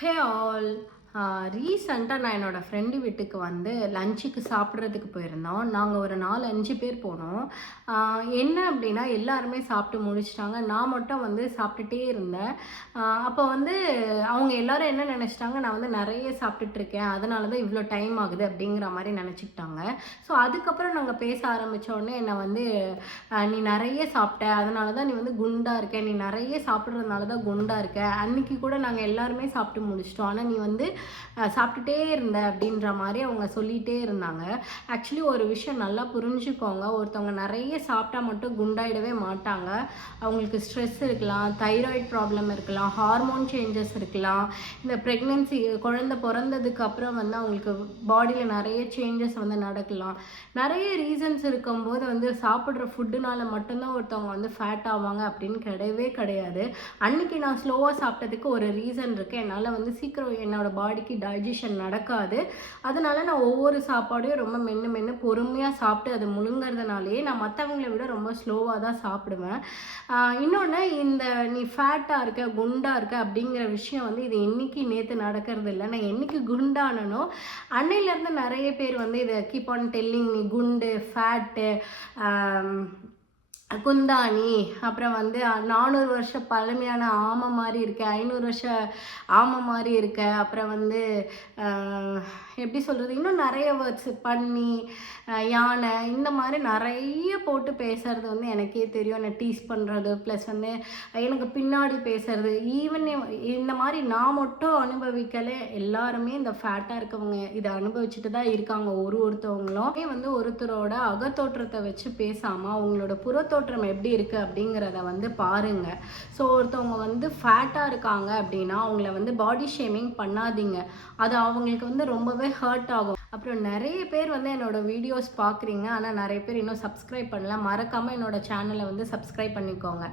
Hey all. ரீசெண்டாக நான் என்னோடய ஃப்ரெண்டு வீட்டுக்கு வந்து லஞ்சுக்கு சாப்பிட்றதுக்கு போயிருந்தோம். நாங்கள் ஒரு 4-5 பேர் போனோம். என்ன அப்படின்னா எல்லாருமே சாப்பிட்டு முடிச்சிட்டாங்க. நான் மட்டும் வந்து சாப்பிட்டுட்டே இருந்தேன். அப்போ வந்து அவங்க எல்லாரும் என்ன நினச்சிட்டாங்க, நான் வந்து நிறைய சாப்பிட்டுட்ருக்கேன், அதனால தான் இவ்வளோ டைம் ஆகுது அப்படிங்கிற மாதிரி நினச்சிக்கிட்டாங்க. ஸோ அதுக்கப்புறம் நாங்கள் பேச ஆரம்பித்தோடனே என்னை வந்து நீ நிறைய சாப்பிட்ட, அதனால தான் நீ வந்து குண்டாக இருக்க, நீ நிறைய சாப்பிட்றதுனால தான் குண்டாக இருக்க, அன்னைக்கு கூட நாங்கள் எல்லாருமே சாப்பிட்டு முடிச்சிட்டோம், ஆனால் நீ வந்து சாப்பிட்டுட்டே இருந்த அப்படின்ற மாதிரி அவங்க சொல்லிகிட்டே இருந்தாங்க. ஆக்சுவலி ஒரு விஷயம் நல்லா புரிஞ்சுக்கோங்க, ஒருத்தவங்க நிறைய சாப்பிட்டா மட்டும் குண்டாயிடவே மாட்டாங்க. அவங்களுக்கு ஸ்ட்ரெஸ் இருக்கலாம், தைராய்டு ப்ராப்ளம் இருக்கலாம், ஹார்மோன் சேஞ்சஸ் இருக்கலாம், இந்த ப்ரெக்னென்சி குழந்தை பிறந்ததுக்கு அப்புறம் வந்து அவங்களுக்கு பாடியில் நிறைய சேஞ்சஸ் வந்து நடக்கலாம். நிறைய ரீசன்ஸ் இருக்கும்போது வந்து சாப்பிட்ற ஃபுட்டுனால மட்டும்தான் ஒருத்தவங்க வந்து ஃபேட் ஆவாங்க அப்படின்னு கிடையவே கிடையாது. அன்னைக்கு நான் ஸ்லோவாக சாப்பிட்டதுக்கு ஒரு ரீசன் இருக்குது. என்னால் வந்து சீக்கிரம் என்னோட பாடிக்கு டைஜஷன் நடக்காது. அதனால நான் ஒவ்வொரு சாப்பாடையும் ரொம்ப மென்று மென்று பொறுமையாக சாப்பிட்டு அது முழுங்கிறதுனாலேயே நான் மற்றவங்களை விட ரொம்ப ஸ்லோவாக தான் சாப்பிடுவேன். இன்னொன்று, இந்த நீ ஃபேட்டாக இருக்க, குண்டாக இருக்க அப்படிங்கிற விஷயம் வந்து இது இன்னைக்கு நேற்று நடக்கிறது இல்லை. நான் என்னைக்கு குண்டானனோ அன்னையிலேருந்து நிறைய பேர் வந்து இதை கீப் ஆன் டெல்லிங், நீ குண்டு, ஃபேட்டு, குந்தாணி, அப்புறம் வந்து 400 வருஷம் பழமையான ஆமை மாதிரி இருக்க, 500 வருஷம் ஆமை மாதிரி இருக்க, அப்புறம் வந்து எப்படி சொல்கிறது, இன்னும் நிறைய வேர்ட்ஸ், பன்னி, யானை, இந்த மாதிரி நிறைய போட்டு பேசுகிறது வந்து எனக்கே தெரியும். என்னை டீஸ் பண்ணுறது, ப்ளஸ் வந்து எனக்கு பின்னாடி பேசுறது, ஈவன் இந்த மாதிரி நான் மட்டும் அனுபவிக்கலை, எல்லாருமே இந்த ஃபேட்டாக இருக்கவங்க இதை அனுபவிச்சுட்டு தான் இருக்காங்க. ஒருத்தவங்களும் வந்து ஒருத்தரோட அகத்தோற்றத்தை வச்சு பேசாமல் அவங்களோட புறத்தோற்றம் எப்படி இருக்குது அப்படிங்கிறத வந்து பாருங்கள். ஸோ ஒருத்தவங்க வந்து ஃபேட்டாக இருக்காங்க அப்படின்னா அவங்கள வந்து பாடி ஷேமிங் பண்ணாதீங்க. அது அவங்களுக்கு வந்து ரொம்பவே ஹர்ட் ஆகும். அப்புறம் நிறைய பேர் வந்து என்னோடய வீடியோஸ் பார்க்குறீங்க, ஆனால் நிறைய பேர் இன்னும் சப்ஸ்கிரைப் பண்ணல. மறக்காமல் என்னோடய சேனலை வந்து சப்ஸ்கிரைப் பண்ணிக்கோங்க.